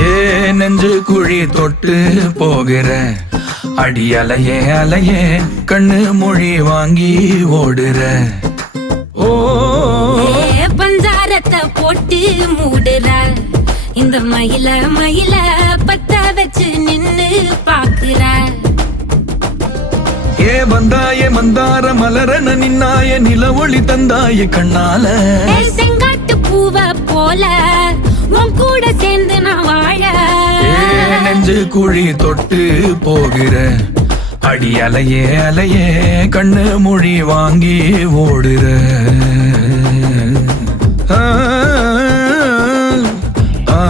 ஏ நெஞ்சு குழி தொட்டு போகிற அடி அலையே அலையே கண்ணு மொழி வாங்கி ஓடுற. ஓ பஞ்சாரத்தை போட்டு மூடுற இந்த மயில மயில பத்த வச்சு நின்னு பாக்குற. ஏ வந்தாய மந்தார மலரன நின்னாய நில ஒளி தந்தாய கண்ணால. செங்காட்டு பூவ போல உன் கூட சேர்ந்து நான் வாழ. நெஞ்சு குழி தொட்டு போகிற அடி அலையே அலையே கண்ணு மொழி வாங்கி ஓடுற. ஆ ஆ